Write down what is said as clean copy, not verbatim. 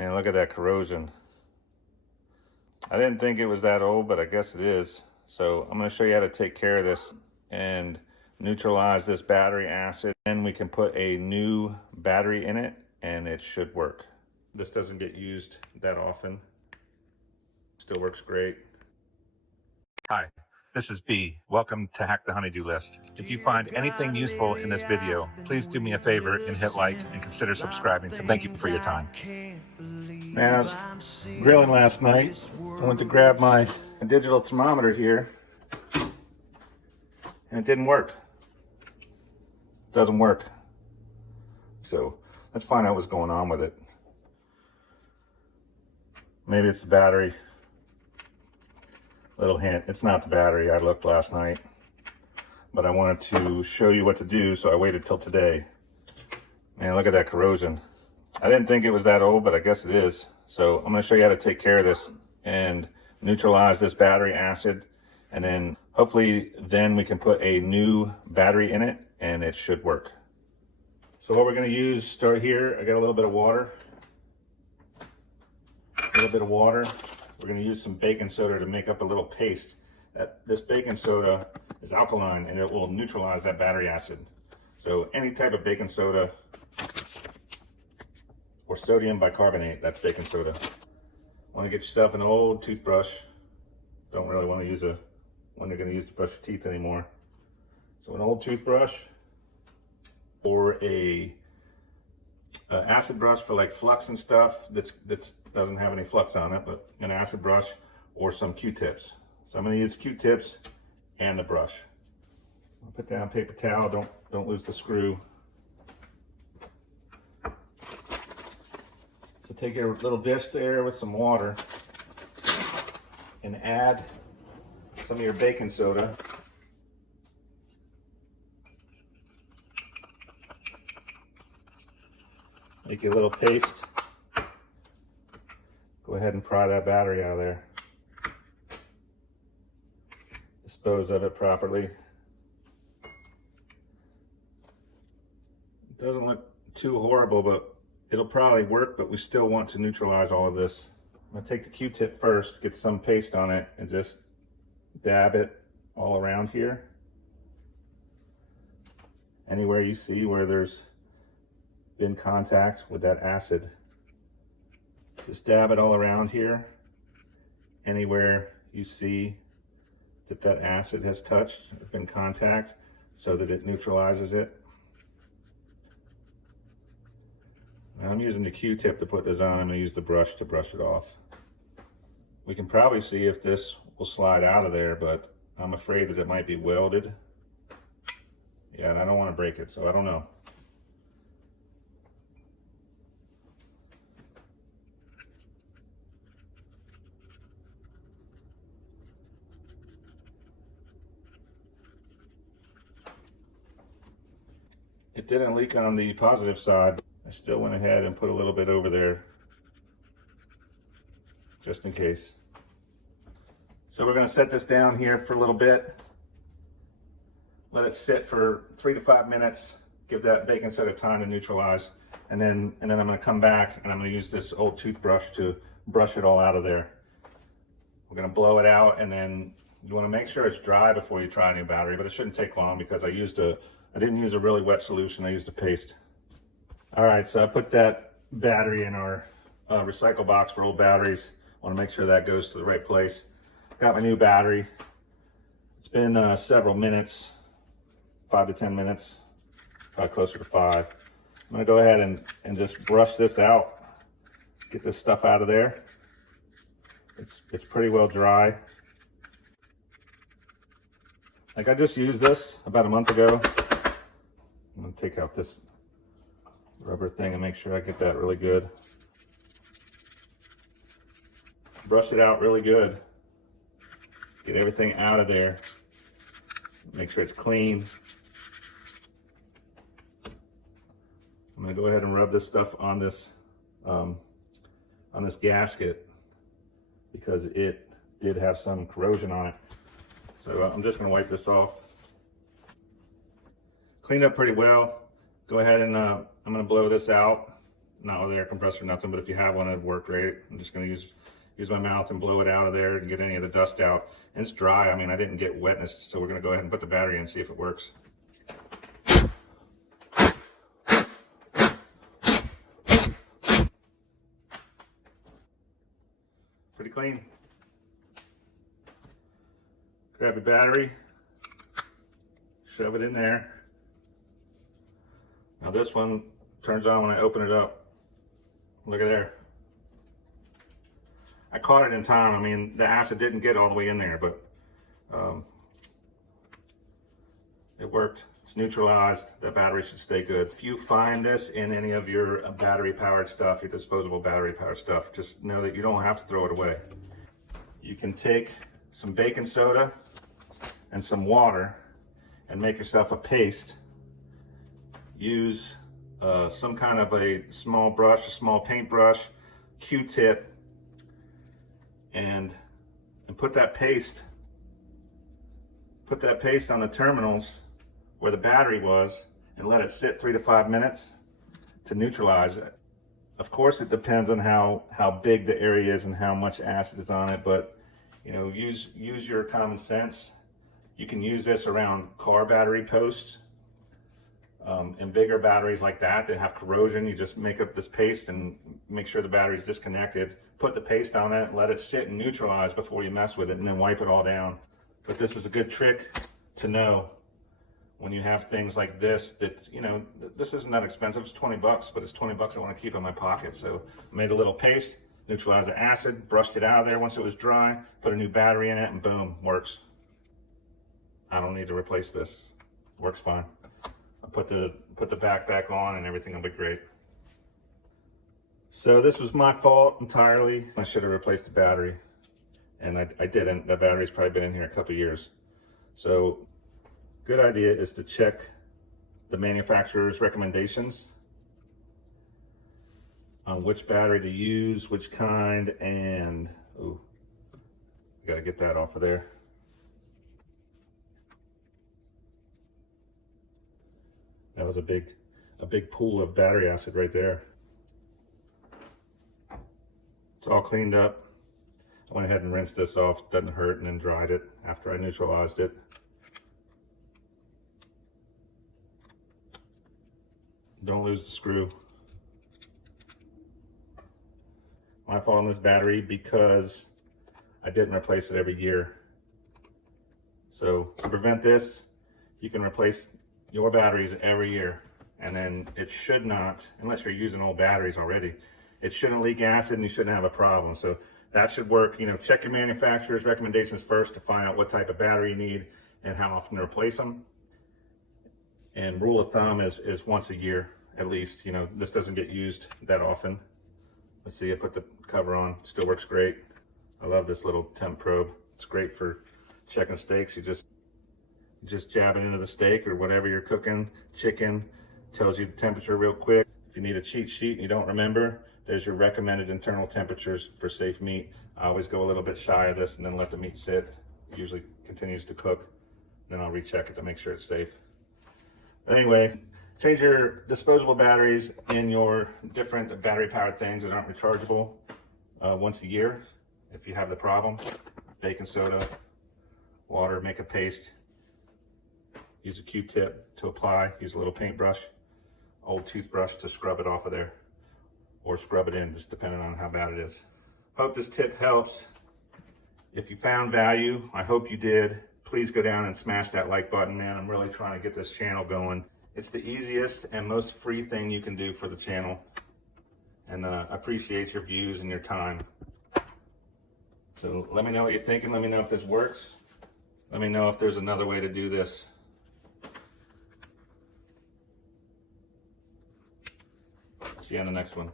Man, look at that corrosion. I didn't think it was that old, but I guess it is. So I'm going to show you how to take care of this and neutralize this battery acid. And we can put a new battery in it and it should work. This doesn't get used that often. Still works great. Hi, this is B. Welcome to Hack the Honeydew List. If you find anything useful in this video, please do me a favor and hit like and consider subscribing. So thank you for your time. Man, I was grilling last night. I went to grab my digital thermometer here and it didn't work. It doesn't work. So let's find out what's going on with it. Maybe it's the battery. Little hint, it's not the battery. I looked last night, but I wanted to show you what to do, so I waited till today. Man, look at that corrosion. I didn't think it was that old, but I guess it is. So I'm going to show you how to take care of this and neutralize this battery acid, and then hopefully then we can put a new battery in it and it should work. So what we're going to use, start here. I got a little bit of water. We're going to use some baking soda to make up a little paste. This baking soda is alkaline and it will neutralize that battery acid. So any type of baking soda or sodium bicarbonate, that's baking soda. Want to get yourself an old toothbrush. Don't really want to use one you're going to use to brush your teeth anymore. So an old toothbrush or a acid brush for like flux and stuff that doesn't have any flux on it, but an acid brush or some Q-tips. So I'm going to use Q-tips and the brush. I'll put down paper towel. Don't lose the screw. So take your little dish there with some water and add some of your baking soda. Make your little paste. Go ahead and pry that battery out of there. Dispose of it properly. It doesn't look too horrible, but it'll probably work, but we still want to neutralize all of this. I'm gonna take the Q-tip first, get some paste on it, and just dab it all around here. Anywhere you see where there's been contact with that acid, just dab it all around here. Anywhere you see that acid has touched or been contact, so that it neutralizes it. Now I'm using the Q-tip to put this on. I'm going to use the brush to brush it off. We can probably see if this will slide out of there, but I'm afraid that it might be welded. Yeah, and I don't want to break it, so I don't know. It didn't leak on the positive side. I still went ahead and put a little bit over there just in case. So we're going to set this down here for a little bit. Let it sit for 3 to 5 minutes. Give that baking soda time to neutralize. And then I'm going to come back and I'm going to use this old toothbrush to brush it all out of there. We're going to blow it out, and then you want to make sure it's dry before you try a new battery, but it shouldn't take long because I didn't use a really wet solution. I used a paste. All right, so I put that battery in our recycle box for old batteries. I want to make sure that goes to the right place. Got my new battery. It's been several minutes, 5 to 10 minutes, probably closer to 5. I'm going to go ahead and just brush this out, get this stuff out of there. It's pretty well dry. Like, I just used this about a month ago. I'm going to take out this rubber thing and make sure I get that really good. Brush it out really good. Get everything out of there. Make sure it's clean. I'm going to go ahead and rub this stuff on this gasket because it did have some corrosion on it. So I'm just going to wipe this off. Cleaned up pretty well. Go ahead and I'm going to blow this out. not with an air compressor or nothing, but if you have one, it'd work great. I'm just gonna use my mouth and blow it out of there and get any of the dust out. And it's dry. I mean, I didn't get wetness, so we're gonna go ahead and put the battery in and see if it works. Pretty clean. Grab your battery, shove it in there. Now this one turns on when I open it up. Look at there. I caught it in time. I mean, the acid didn't get all the way in there, but it worked. It's neutralized. The battery should stay good. If you find this in any of your battery powered stuff, your disposable battery powered stuff, just know that you don't have to throw it away. You can take some baking soda and some water and make yourself a paste. Use some kind of a small brush, a small paintbrush, Q-tip, and put that paste on the terminals where the battery was, and let it sit 3 to 5 minutes to neutralize it. Of course, it depends on how big the area is and how much acid is on it, but you know, use your common sense. You can use this around car battery posts. And bigger batteries like that have corrosion, you just make up this paste and make sure the battery's disconnected. Put the paste on it, let it sit and neutralize before you mess with it, and then wipe it all down. But this is a good trick to know when you have things like this that, you know, this isn't that expensive. It's 20 bucks, but it's 20 bucks I want to keep in my pocket. So I made a little paste, neutralized the acid, brushed it out of there once it was dry, put a new battery in it, and boom, works. I don't need to replace this. Works fine. I'll put the back on and everything will be great. So this was my fault entirely. I should have replaced the battery, and I didn't. The battery's probably been in here a couple years. So good idea is to check the manufacturer's recommendations on which battery to use, which kind, and ooh, gotta get that off of there. That was a big pool of battery acid right there. It's all cleaned up. I went ahead and rinsed this off, doesn't hurt, and then dried it after I neutralized it. Don't lose the screw. My fault on this battery because I didn't replace it every year. So to prevent this, you can replace your batteries every year, and then it should not, unless you're using old batteries already, it shouldn't leak acid and you shouldn't have a problem. So that should work. You know, check your manufacturer's recommendations first to find out what type of battery you need and how often to replace them. And rule of thumb is once a year at least. You know, this doesn't get used that often. Let's see, I put the cover on, still works great. I love this little temp probe. It's great for checking steaks. You just jab it into the steak or whatever you're cooking, chicken, tells you the temperature real quick. If you need a cheat sheet and you don't remember, there's your recommended internal temperatures for safe meat. I always go a little bit shy of this and then let the meat sit. It usually continues to cook. Then I'll recheck it to make sure it's safe. But anyway, change your disposable batteries in your different battery powered things that aren't rechargeable once a year. If you have the problem, baking soda, water, make a paste. Use a Q-tip to apply, use a little paintbrush, old toothbrush to scrub it off of there, or scrub it in, just depending on how bad it is. Hope this tip helps. If you found value, I hope you did, please go down and smash that like button, man. I'm really trying to get this channel going. It's the easiest and most free thing you can do for the channel. And I appreciate your views and your time. So let me know what you're thinking. Let me know if this works. Let me know if there's another way to do this. See you on the next one.